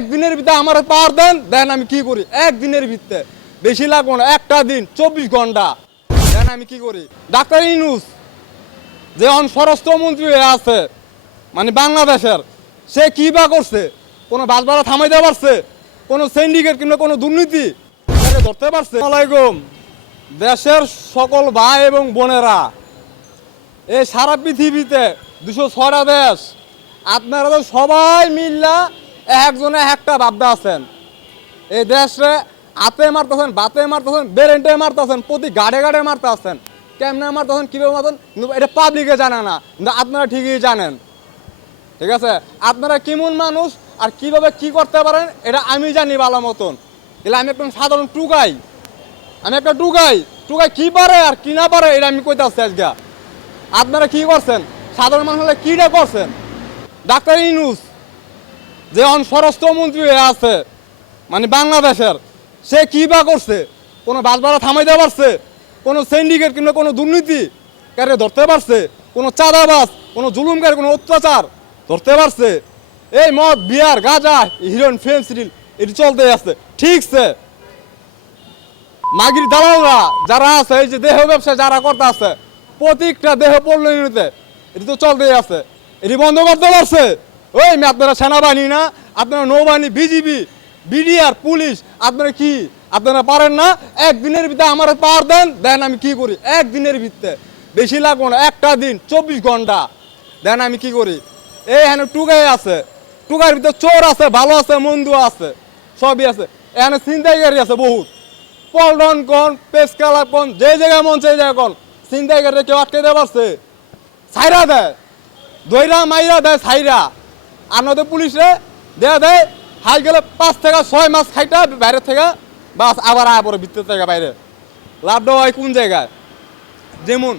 একদিনের ভিতরে আমার পাওয়ার দেন দেন আমি কি করি? একদিনের ভিতরে। বেশি লাগবো না, একটা দিন, চব্বিশ ঘণ্টা। দেন আমি কি করি? ডাক্তার ইনুস যে অন স্বরাষ্ট্রমন্ত্রী আছে মানে বাংলাদেশের, সে কি বা করছে? কোনো বাস ভাড়া থামাইতে পারছে? কোনো সিন্ডিকেট কিংবা কোনো দুর্নীতি? ধরতে পারছে? আলাইকুম। দেশের সকল ভাই এবং বোনেরা এই সারা পৃথিবীতে দুশো ছয়টা দেশ, আপনারা তো সবাই মিল্লা একজনে একটা ভাবতে আছেন। এই দেশে হাতে মারতেছেন, বাতে মারতেছেন, বেরেন্টে মারতেছেন, প্রতি গাড়ে গাড়ে মারতে আছেন কেমনে মারতেছেন, কীভাবে মারতেন এটা পাবলিকে জানে না আপনারা ঠিকই জানেন। ঠিক আছে? আপনারা কেমন মানুষ আর কীভাবে কি করতে পারেন, এটা আমি জানি ভালো মতন। এলে আমি একদম সাধারণ টুকাই। আমি একটা টুকাই। টুকাই কি পারে আর কি না পারে, এটা আমি কইতে আজকে। আপনারা কি করছেন? সাধারণ মানুষ হলে কিটা করছেন? ডাক্তার ইনুস। যে অন স্বরাষ্ট্রমন্ত্রী হয়ে আছে মানে বাংলাদেশের, সে কী বা করছে? কোনো বাস ভাড়া থামাইতে পারছে? কোনো সিন্ডিকেট কিংবা কোনো দুর্নীতি কারে ধরতে পারছে? কোনো চাঁদাবাজ, কোনো জুলুমকারী, কোনো অত্যাচার ধরতে পারছে? এই মদ, বিয়ার, গাঁজা হিরোইন ফেম সিরিল এটি চলতে আছে। ঠিকছে মাগির দালালরা যারা আছে, এই যে দেহ ব্যবসা যারা করতে আছে প্রত্যেকটা দেহ পরিণতিতে এটি তো চলতেই আছে। এটি বন্ধ করতে পারছে? ওই মে আপনারা সেনাবাহিনী না, আপনারা নৌবাহিনী, বিজিবি, বিডিআর, পুলিশ, আপনারা কি? আপনারা পারেন না? একদিনের ভিতরে আমার পাওয়ার দেন দেন আমি কি করি? একদিনের ভিতরে। বেশি লাগবো না, একটা দিন, চব্বিশ ঘণ্টা। দেন আমি কি করি? এই এখানে টুকাই আছে। টুকার ভিতরে চোর আছে, ভালো আছে, মন্দ আছে, সবই আছে। এখানে ছিনতাইকারী আছে বহুত। পল্টন কোন, পেস কালার কোন, যে জায়গায় মন সেই জায়গায় কোন ছিনতাইকারী কেউ আটকে দেওয়া পারছে? ছাইরা দেয়। দইরা, মাইরা দেয়, ছাইরা। আর পুলিশে দেয়া দেয় হাই গেলে পাঁচ থেকে ছয় মাস খাইটা বাইরে থেকে, বাস আবার আবার ভিতর থেকে বাইরে। লাভটা হয় কোন জায়গায়? যেমন